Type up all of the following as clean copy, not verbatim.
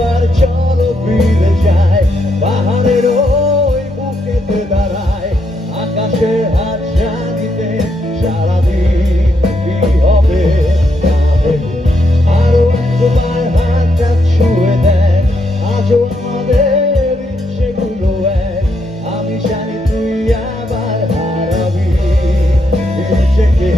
একবার চলো ফিরে যায় পাহাড়ের ওই বুকেতে দাঁড়ায় আকাশে হাত জাগিতে সারাদিন কি হবে আরো একবার হাতটা ছুঁয়ে দেয় আজও আমাদের ইচ্ছেগুলো এক আমি জানি তুই আবার হারাবি নিজেকে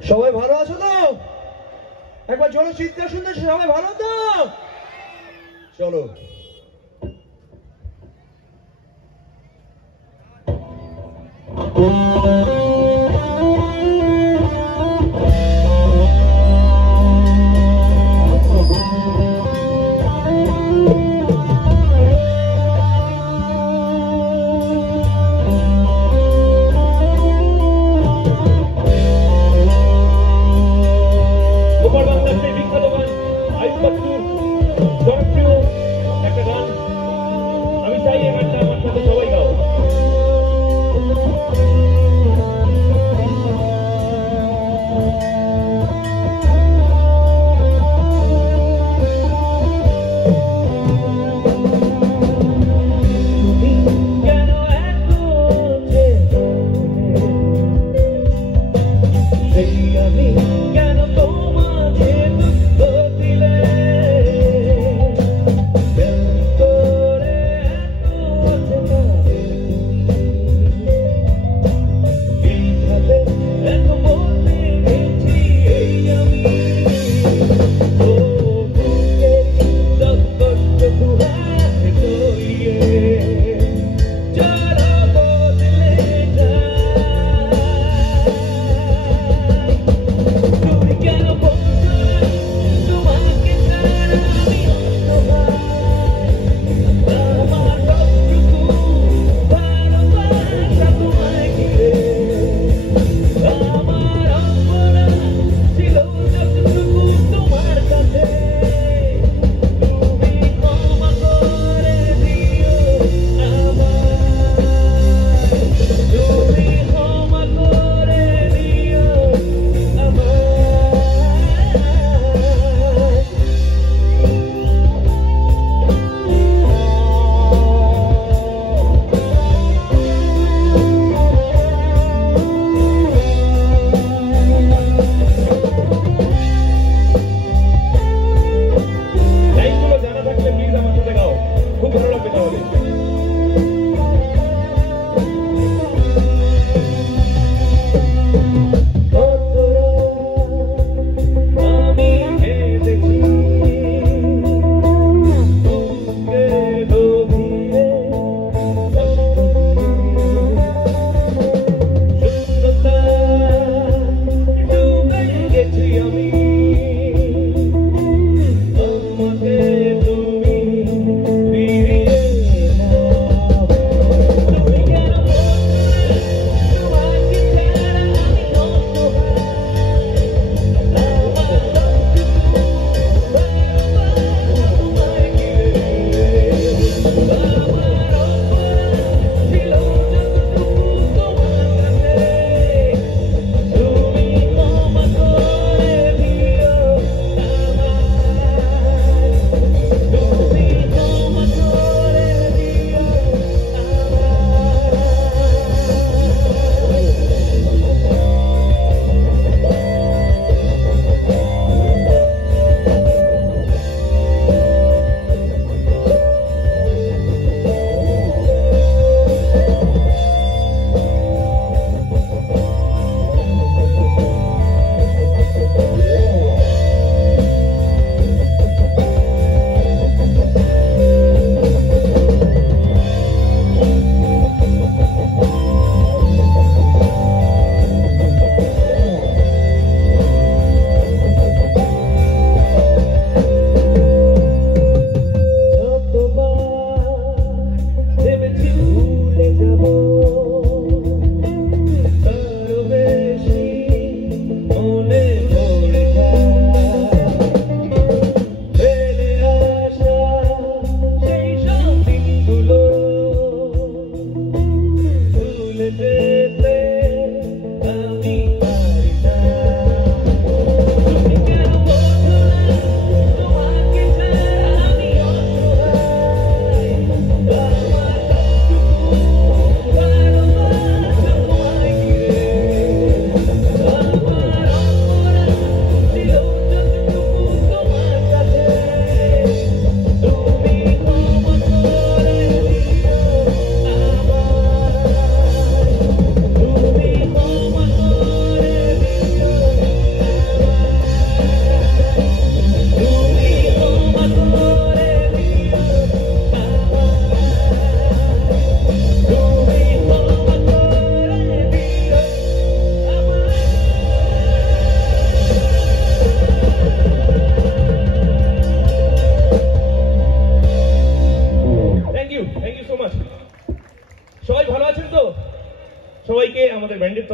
সবাই ভালো আছো তো? একবার জোরে চিৎকার শুনতে সবাই ভালো তো? চলো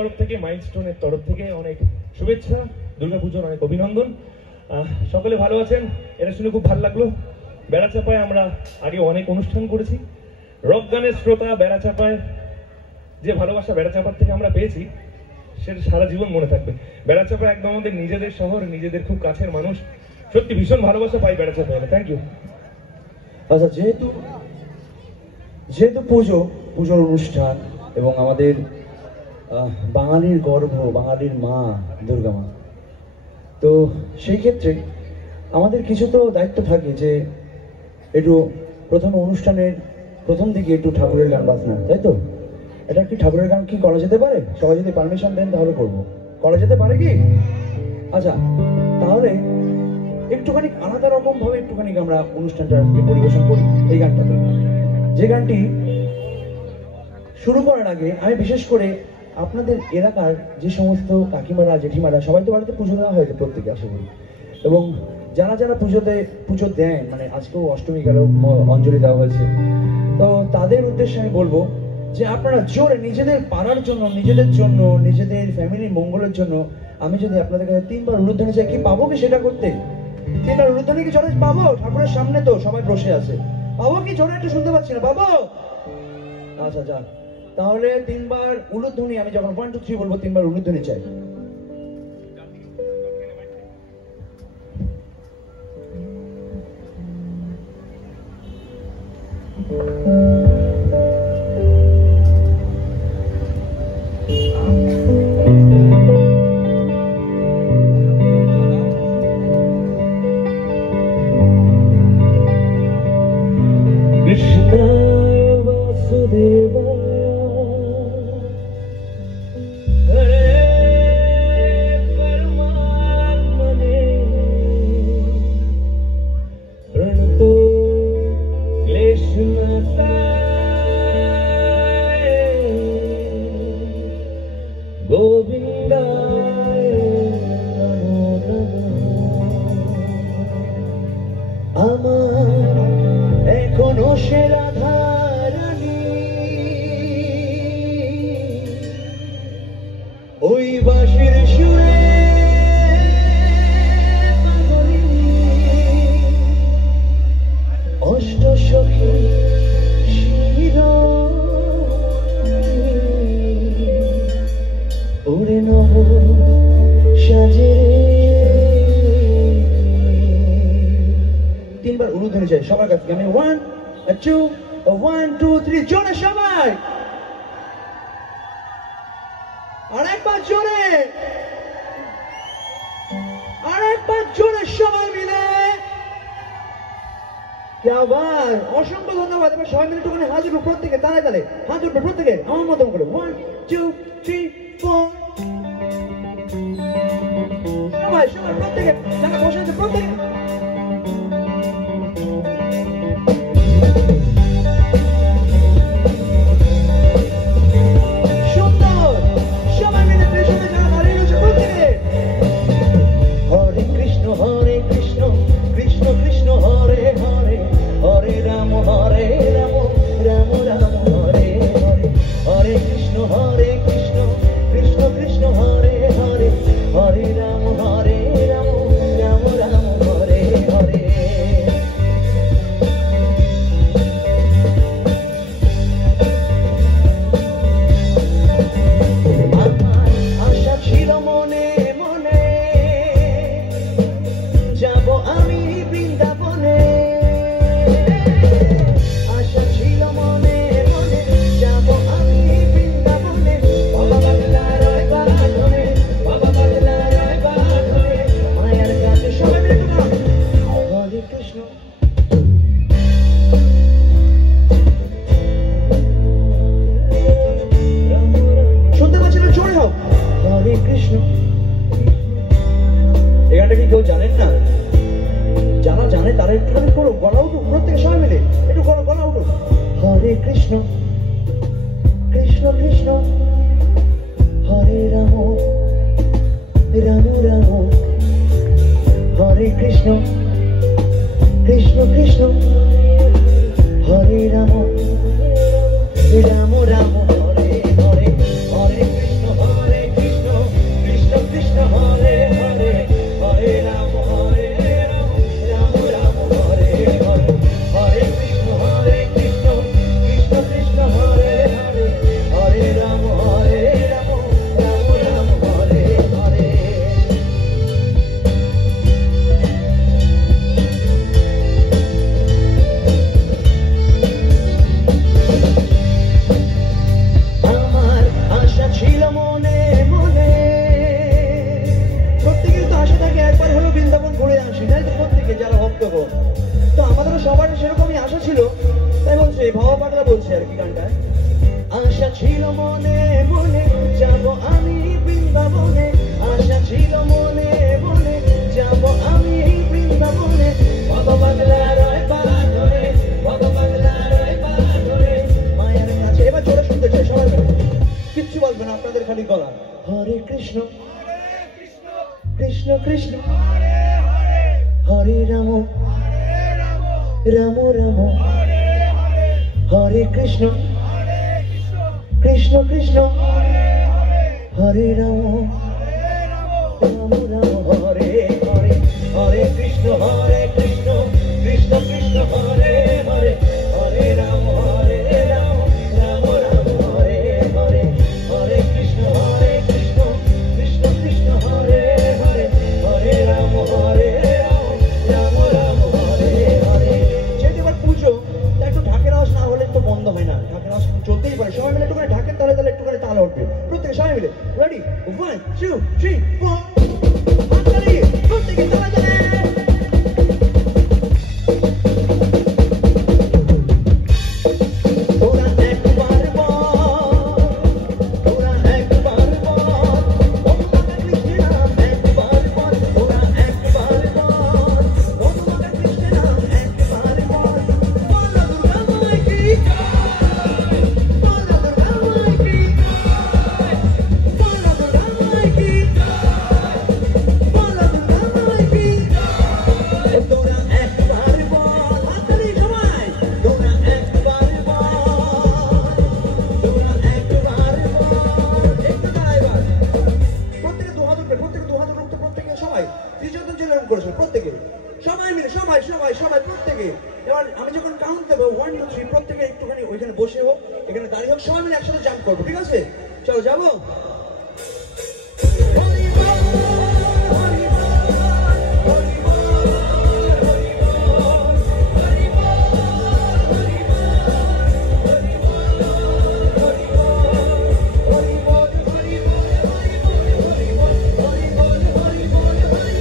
তরফ থেকে, মাইলস্টোনের তরফ থেকে অনেক শুভেচ্ছা, দুর্গাপুজোর অনেক অভিনন্দন। সকলে ভালো আছেন, এটা শুনে খুব ভালো লাগলো। বেড়াচাপায় আমরা আগে অনেক অনুষ্ঠান করেছি। রক গানের শ্রোতা বেড়াচাপায় যে ভালোবাসা বেড়াচাপার থেকে আমরা পেয়েছি সেটা সারা জীবন মনে থাকবে। বেড়াচাপা একদম আমাদের নিজেদের শহর, নিজেদের খুব কাছের মানুষ। সত্যি ভীষণ ভালোবাসা পাই বেড়াচাপায়। Thank you. আচ্ছা, যেহেতু পুজোর অনুষ্ঠান এবং আমাদের বাঙালির গর্ব, বাঙালির মা দুর্গা মা, তো সেই ক্ষেত্রে আমাদের কিছু তো দায়িত্ব থাকে যে একটু অনুষ্ঠানের প্রথম দিকে একটু ঠাকুরের গান বাজনা, তাই তো? এটা কি ঠাকুরের গান কি করা যেতে পারে? সবাই যদি পারমিশন দেন তাহলে করবো। করা যেতে পারে কি? আচ্ছা, তাহলে একটুখানি আলাদা রকম ভাবে একটুখানি আমরা অনুষ্ঠানটা পরিবেশন করি এই গানটাতে। যে গানটি শুরু করার আগে আমি বিশেষ করে আপনাদের এলাকার যে সমস্ত কাকিমারা, জেঠিমারা, সবাই তো বাড়িতে পুজো দেওয়া হয়েছে প্রত্যেকে আশা করি, এবং যারা যারা পুজো দেন, মানে আজকেও অষ্টমী গেল অঞ্জলি দেওয়া হয়েছে, তো তাদের উদ্দেশ্যে আমি বলবো যে আপনারা জোরে নিজেদের পাড়ার জন্য, নিজেদের জন্য, নিজেদের ফ্যামিলির মঙ্গলের জন্য আমি যদি আপনাদের কাছে 3 বার উলুধ্বনি চাই, কি পাবো কি সেটা করতে? 3 বার উলুধ্বনি কি জোরে পাবো? ঠাকুরের সামনে তো সবাই বসে আছে, পাবো কি? জোরে একটু শুনতে পাচ্ছি না, পাবো? আচ্ছা যাক, তাহলে 3 বার উলুধ্বনি, আমি যখন 1 2 3 বলবো 3 বার উলুধ্বনি চাই। ওই বাঁশির সুরে অষ্ট সখী ওরে নব সাজে। 3 বার উলুধ্বনি চাই সবার কাছে। আমি 1 2 1 2 3 জোরে সবাই, আরেকবার জোরে, আরেকবার জোরে সবাই মিলে। আবার অসংখ্য ধন্যবাদ। এবার সবাই মিলে একটুখানি হাত উঠবে প্রত্যেকে, তালে তালে হাত উঠবে প্রত্যেকে আমার মতো করে। 1 2 3 4 সবাই সবাই প্রত্যেকে যারা বসে আছে প্রত্যেকে। Hare Rama, Rama Rama, Hare Hare, Hare Krishna, Hare সবার সেরকমই আশা ছিল, তাই বলছে ভাবা পাগলা বলছে আর কি গানটায়, আশা ছিল মনে মনে যাব আমি বৃন্দাবনে, আশা ছিল মনে মনে যাব আমি বৃন্দাবনে, বাবা পাগলা রয় পা ধরে, বাবা পাগলা রয় পা ধরে মায়ের কাছে। এবার জোরে শুনতে চাই সবাই মিলে, কিচ্ছু বলবে না, আপনাদের খালি গলা। হরে কৃষ্ণ কৃষ্ণ কৃষ্ণ হরে রাম রাম রাম হরে কৃষ্ণ কৃষ্ণ কৃষ্ণ হরে রাম রাম রাম হরে হরে হরে কৃষ্ণ কৃষ্ণ কৃষ্ণ হরে হরে হরে রাম রাম রাম হরে হরে হরে কৃষ্ণ কৃষ্ণ কৃষ্ণ হরে হরে হরে রাম রাম রাম হরে হরে। যেহেতু এবার পুজো, তাই একটু ঢাকের আওয়াজ না হলে তো বন্ধ হয় না, ঢাকের আওয়াজ চলতেই পারে। সবাই মিলে একটুখানি ঢাকের তালে তালে একটুখানি তালে উঠবে প্রত্যেকে, সবাই মিলে রেডি 1 2 3 4 হাততালি প্রত্যেকে তালে তালে। ওরা একবার বল, ওরা একবার বল, ও মাতা কৃষ্ণ নাম একবার বল, ওরা একবার বল, ও মাতা কৃষ্ণ নাম একবার বল, বলো দুর্গা মাই কি জয়, বলো দুর্গা মাই কি জয়, বলো দুর্গা মাই কি জয়, বলো দুর্গা মাই কি জয়। তোরা একবার বল, হাততালি সবাই, তোরা একবার বল, তোরা একবার বল। একটু দাঁড়া এবার, প্রত্যেকে দু হাত উঠবে, প্রত্যেকে দু হাত উঠতে, প্রত্যেকে সবাই ত্রিচন্দ্র যেরকম করেছিল প্রত্যেকে, সবাই মিলে সবাই সবাই সবাই প্রত্যেকে। এবার আমি যখন কাউন্ট দেবো 1 2 3 প্রত্যেকে একটুখানি ওইখানে বসে হোক, এখানে দাঁড়িয়ে হোক, সবাই মিলে একসাথে জাম্প করবো, ঠিক আছে? চলো যাবো। হরি বল, হরি বল, হরি বল, হরি বল, হরি বল, হরি বল, হরি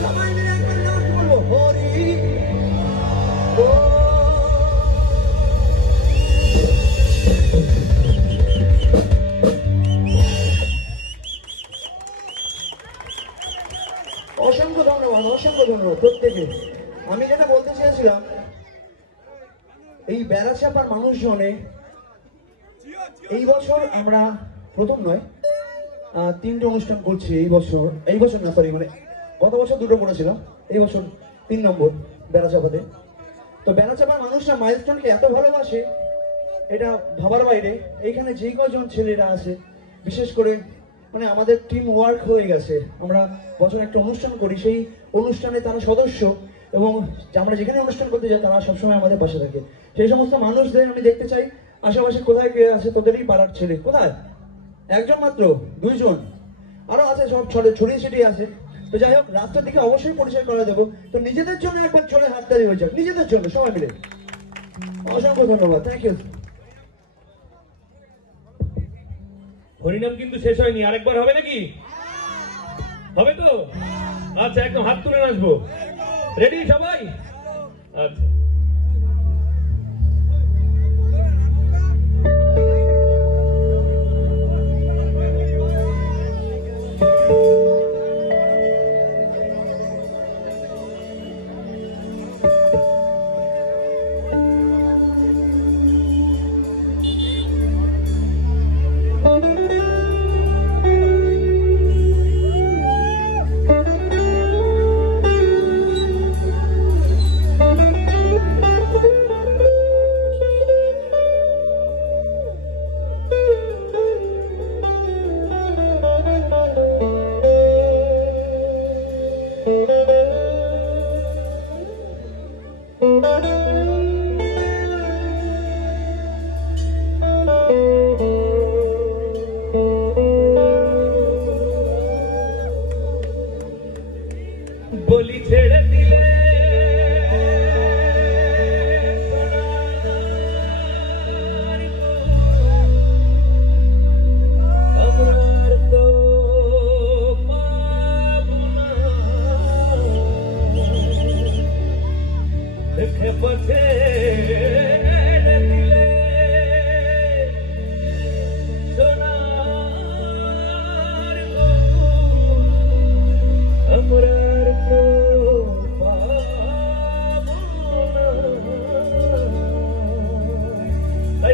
সবাই মিলে একবার ডান্স করবো, হরি বল। অসংখ্য ধন্যবাদ, অসংখ্য ধন্যবাদ প্রত্যেকে। আমি যেটা বলতে চেয়েছিলাম, এই বেড়াচাপার মানুষজনে এই বছর আমরা প্রথম নয় 3টে অনুষ্ঠান করছি এই বছর না সরি, মানে গত বছর 2টো করেছিলাম, এই বছর 3 নম্বর বেড়াচাপাতে। তো বেড়াচাপার মানুষরা মাইলস্টোনকে এত ভালোবাসে, এটা ভাবার বাইরে। এইখানে যেই কজন ছেলেরা আছে, বিশেষ করে মানে আমাদের টিম ওয়ার্ক হয়ে গেছে, আমরা বছর একটা অনুষ্ঠান করি, সেই অনুষ্ঠানে তারা সদস্য, এবং আমরা যেখানে অনুষ্ঠান করতে যাই তারা সবসময় আমাদের পাশে থাকে। সেই সমস্ত মানুষদের আমি দেখতে চাই আশেপাশে কোথায় কে আছে, তোদেরই পাড়ার ছেলে কোথায়, একজন মাত্র, 2 জন, আরো আছে, সব ছড়িয়ে ছিটিয়ে আছে। তো যাই হোক, রাস্তার দিকে অবশ্যই পরিচয় করে দেবো। তো নিজেদের জন্য একবার চলে হাততালি হয়ে যাক, নিজেদের জন্য সবাই মিলে। অসংখ্য ধন্যবাদ, থ্যাংক ইউ। হরিনাম কিন্তু শেষ হয়নি, আরেকবার হবে নাকি? হবে তো? আচ্ছা, একদম হাত তুলে নাচবো। রেডি সবাই? আচ্ছা।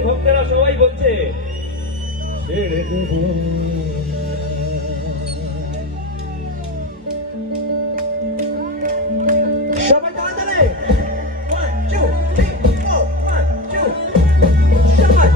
ভক্তরা সবাই বলছে ছেড়ে দেব সবাই তাড়াতাড়ি 1 2 3 4 1 2 সবাই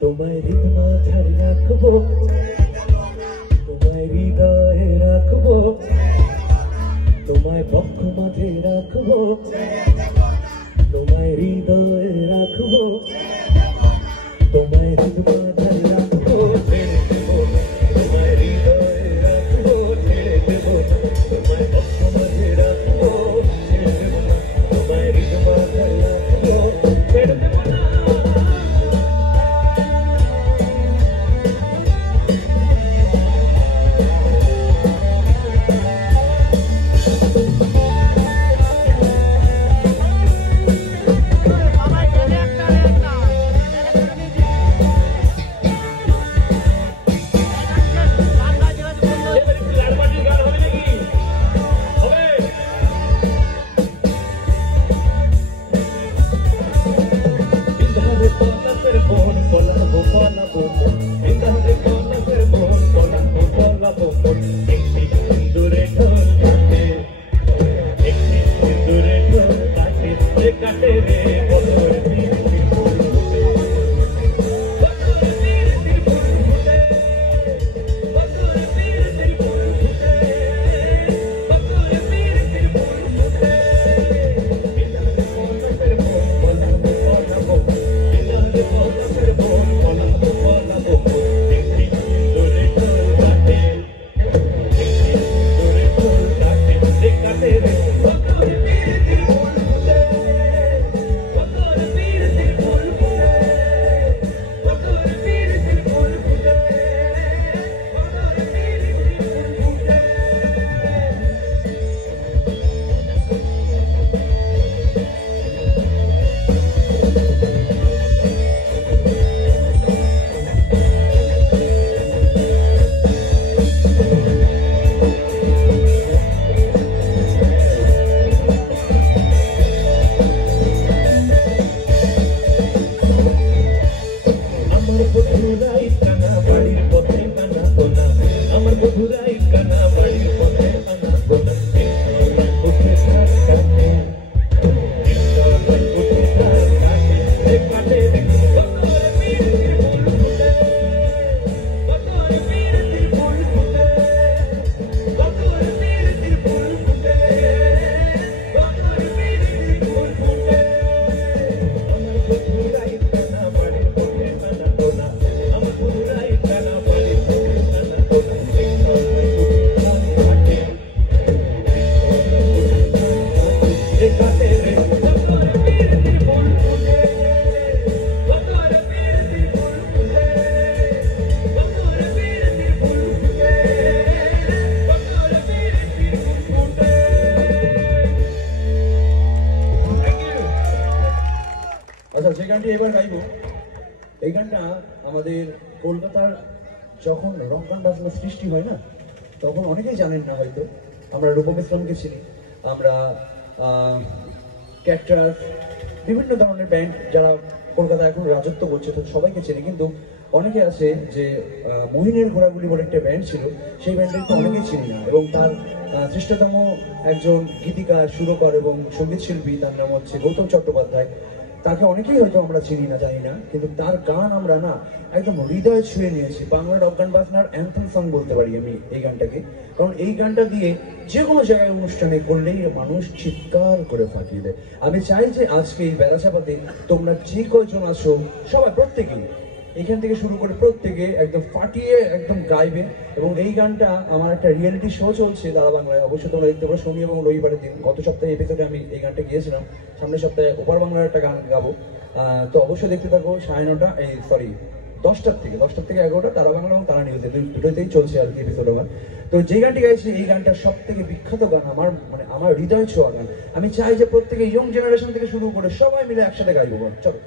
তোমায় হৃদয় ছাড়ি রাখবো তোমায় হৃদয়ে রাখবো তোমায় বক্ষ মাঝে রাখবো তোমায় হৃদয়ে রাখবো তোমায় হৃদয় ছাড়ি রাখবো ছেড়ে দেবো তোমায় হৃদয়ে রাখবো ছেড়ে দেবো তোমায় বক্ষ মাঝে রাখবো ছেড়ে দেবো না তোমায় হৃদয় ছাড়ি রাখবো ছেড়ে দেবো না Oh, গানটি এবার গাইবো, এই গানটা আমাদের কলকাতার যখন রক গান বাজনা সৃষ্টি হয় না, তখন অনেকেই জানেন না হয়তো, আমরা রূপম ইসলামকে চিনি, আমরা ক্যাকটাস, বিভিন্ন ধরনের ব্যান্ড যারা কলকাতা এখন রাজত্ব করছে তো সবাইকে চেনে, কিন্তু অনেকে আছে যে মোহিনের ঘোড়াগুলি বলে একটা ব্যান্ড ছিল, সেই ব্যান্ডের তো অনেকেই চিনি না। এবং তার শ্রেষ্ঠতম একজন গীতিকার, সুরকার এবং সঙ্গীত শিল্পী, তার নাম হচ্ছে গৌতম চট্টোপাধ্যায়। তাকে অনেকেই হয়তো আমরা চিনি না, জানি না, কিন্তু তার গান আমরা না একদম হৃদয় ছুঁয়ে নিয়েছি। বাংলা রক গান বাজনার অ্যান্থেম সং বলতে পারি আমি এই গানটাকে, কারণ এই গানটা দিয়ে যে কোনো জায়গায় অনুষ্ঠানে করলেই মানুষ চিৎকার করে ফাটিয়ে দেয়। আমি চাই যে আজকে এই বেড়াচাপাতে তোমরা যে কয়জন আছো সবাই, প্রত্যেকেই এখান থেকে শুরু করে প্রত্যেকে একদম ফাটিয়ে একদম গাইবে। এবং এই গানটা আমার একটা রিয়েলিটি শো চলছে দাদা বাংলায়, অবশ্যই তোমরা দেখতে পারো শনি এবং রবিবারের দিন। গত সপ্তাহে এপিসোডে আমি এই গানটা গিয়েছিলাম, সামনের সপ্তাহে ওপার বাংলার একটা গান গাবো, তো অবশ্যই দেখতে থাকো। 10টার থেকে 11টা তারা বাংলা এবং তারা নিউজে দুটোতেই চলছে আর কি এপিসোড আমার। তো যে গানটি গাইছি এই গানটা সব থেকে বিখ্যাত গান, আমার মানে আমার হৃদয় ছোঁয়া গান। আমি চাই যে প্রত্যেকে ইয়ং জেনারেশন থেকে শুরু করে সবাই মিলে একসাথে গাইবো। চলো।